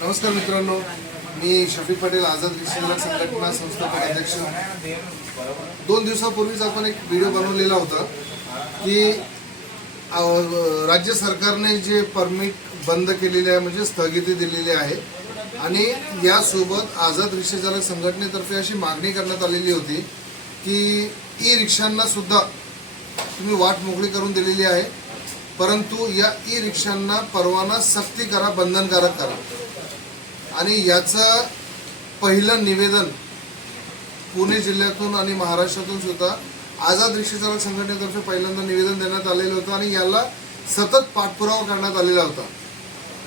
नमस्कार मित्रांनो, मी शफीक पटेल, आझाद रिक्षा संघटना संस्थापक अध्यक्ष। 2 दिवसापूर्वीच आपण एक व्हिडिओ बनवलेला होता की राज्य सरकारने जे परमिट बंद केलेले आहे, म्हणजे स्थगिती दिलेली आहे आणि यासोबत आझाद रिक्षा चालक संघटनेतर्फे अशी मागणी करण्यात आलेली होती की ई रिक्षांना सुद्धा तुम्ही वाट मोकळी करून दिलेली आहे, परंतु या ई रिक्षांना परवाना सक्ती करा, बंधनकारक करा। आणि याचं पहिलं निवेदन पुणे जिल्ह्यातून आणि महाराष्ट्रातून सुद्धा आझाद रिक्षा चालक संघटनेतर्फे पहिल्यांदा निवेदन देण्यात आलेलं होतं आणि याला सतत पाठपुरावा करण्यात आलेला होता।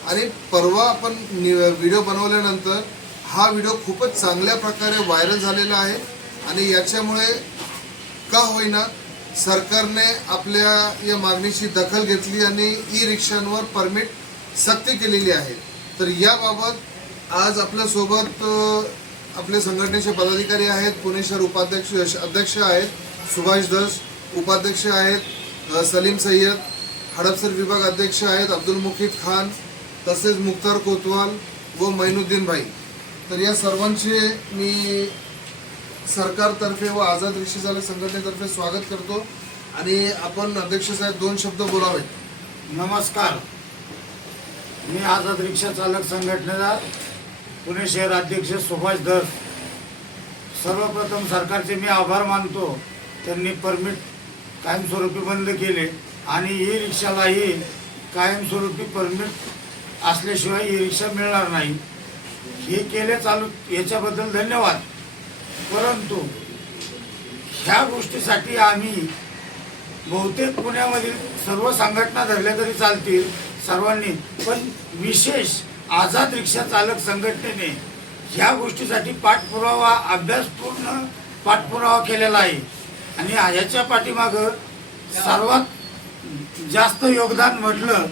आणि परवा आपण व्हिडिओ बनवल्यानंतर हा व्हिडिओ खूपच चांगल्या प्रकारे व्हायरल झालेला आहे आणि याच्यामुळे का होईना सरकारने आपल्या या मागणीची दखल घेतली आणि ई रिक्षांवर परमिट सक्ती केलेली आहे। तर याबाबत आज आपल्यासोबत आपले संघटनेचे पदाधिकारी आहेत, पुणे शहर अध्यक्ष आहेत सुभाष दस, उपाध्यक्ष आहेत सलीम सय्यद, हडपसर विभाग अध्यक्ष आहेत अब्दुल मुकीद खान, तसेच मुख्तार कोतवाल व मैनुद्दीन भाई। तर या सर्वांचे मी सरकारतर्फे व आझाद रिक्षा चालक संघटनेतर्फे स्वागत करतो आणि आपण अध्यक्ष साहेब 2 शब्द बोलावेत। नमस्कार, मी आझाद रिक्षा चालक संघटनेचा पुणे शहर अध्यक्ष सुभाष दस। सर्वप्रथम सरकारचे मी आभार मानतो, त्यांनी परमिट कायमस्वरूपी बंद केले आणि ई रिक्षालाही कायमस्वरूपी परमिट असल्याशिवाय ई रिक्षा मिळणार नाही, हे केले चालू, याच्याबद्दल धन्यवाद। परंतु ह्या गोष्टीसाठी आम्ही बहुतेक पुण्यामधील सर्व संघटना धरल्या तरी चालतील सर्वांनी, पण विशेष आझाद रिक्षा चालक संघटनेने ह्या गोष्टीसाठी पाठपुरावा, अभ्यासपूर्ण पाठपुरावा केलेला आहे आणि ह्याच्या पाठीमागं सर्वात जास्त योगदान म्हटलं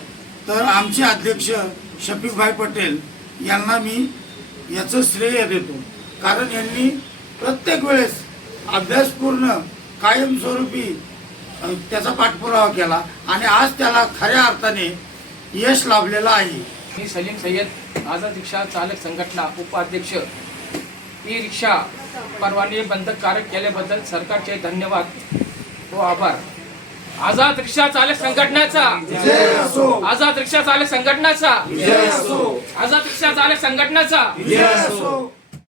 तर आमचे अध्यक्ष शफीकभाई पटेल यांना मी याचं श्रेय देतो, कारण यांनी प्रत्येक वेळेस अभ्यासपूर्ण कायमस्वरूपी त्याचा पाठपुरावा केला आणि आज त्याला खऱ्या अर्थाने यश लाभलेलं आहे। मी सलीम सय्यद, आझाद रिक्षा चालक संघटना उपाध्यक्ष। ई रिक्षा परवाने बंधनकारक केल्याबद्दल सरकारचे धन्यवाद व आभार। आझाद रिक्षा चालक संघटनेचा आझाद रिक्षा चालक संघटनेचा आझाद रिक्षा चालक संघटनेचा